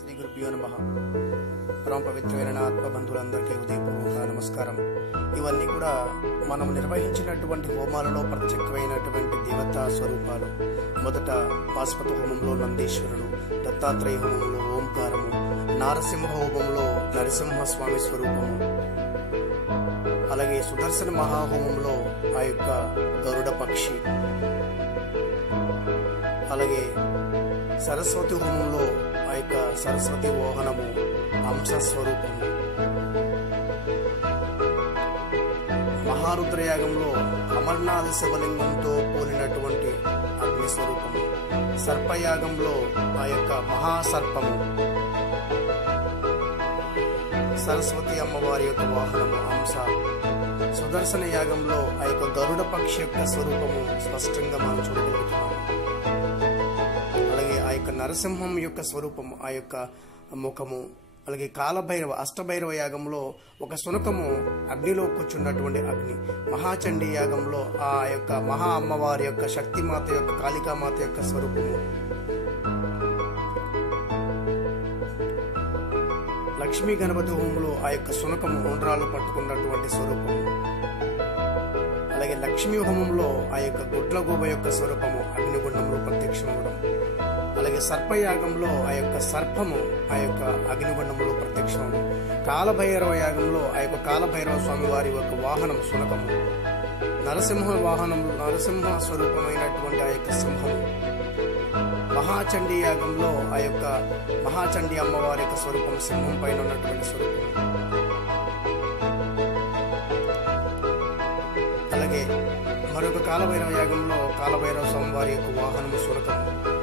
శ్రీ గురుభ్యో నమ. పరమ పవిత్రమైన నా ఆత్మబంధువులందరికీ ఉదయపూర్వక నమస్కారం. ఇవన్నీ కూడా మనం నిర్వహించినటువంటి హోమాలలో ప్రత్యేకమైనటువంటి దేవతా స్వరూపాలు. మొదట పాశుపత హోమంలో నందీశ్వరుడు దత్తాత్రేయ హోమంలో ఓంకారము నారసింహ హోమంలో నరసింహస్వామి స్వరూపము. అలాగే సుదర్శన మహాహోమంలో ఆ యొక్క గరుడ పక్షి. అలాగే సరస్వతి హోమంలో ఆ యొక్క సరస్వతి వాహనము అంశస్వరూపము. మహారుద్రయాగంలో అమర్నాథ శివలింగంతో కూడినటువంటి అగ్నిస్వరూపము. సర్పయాగంలో ఆ యొక్క మహాసర్పము. సరస్వతి అమ్మవారి యొక్క వాహనము అంశ. సుదర్శన యాగంలో ఆ యొక్క గరుడ పక్షి యొక్క స్వరూపము స్పష్టంగా మనం చూడగలుగుతున్నాము. నరసింహం యొక్క స్వరూపము ఆ యొక్క ముఖము అలాగే కాలభైరవ అష్టభైరవ యాగంలో ఒక సునకము అగ్నిలో కూర్చున్నటువంటి అగ్ని. మహాచండీ యాగంలో ఆ యొక్క మహా అమ్మవారి యొక్క శక్తిమాత యొక్క కాళికామాత యొక్క స్వరూపము. లక్ష్మీ గణపతి హోమంలో ఆ యొక్క సునకము ఉండ్రాలు పట్టుకున్నటువంటి స్వరూపము. అలాగే లక్ష్మీ హోమంలో ఆ యొక్క గుడ్లగూబ యొక్క స్వరూపము అగ్నిగుండంలో ప్రత్యక్షమవడం. అలాగే సర్పయాగంలో ఆ యొక్క సర్పము ఆ యొక్క అగ్నిగుండంలో ప్రత్యక్షం. కాలభైరవ యాగంలో ఆ యొక్క కాలభైరవ స్వామి వారి యొక్క వాహనం సునకము నరసింహ వాహనం నరసింహ స్వరూపమైనటువంటి ఆ యొక్క సింహము. మహాచండీ యాగంలో ఆ యొక్క మహాచండీ అమ్మవారి యొక్క స్వరూపం సింహం పైన ఉన్నటువంటి స్వరూపం. అలాగే మరొక కాలభైరవ యాగంలో కాలభైరవ స్వామి వారి యొక్క వాహనము సురకము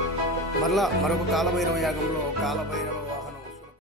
మరలా మరొక కాలభైరవ యాగంలో కాలభైరవ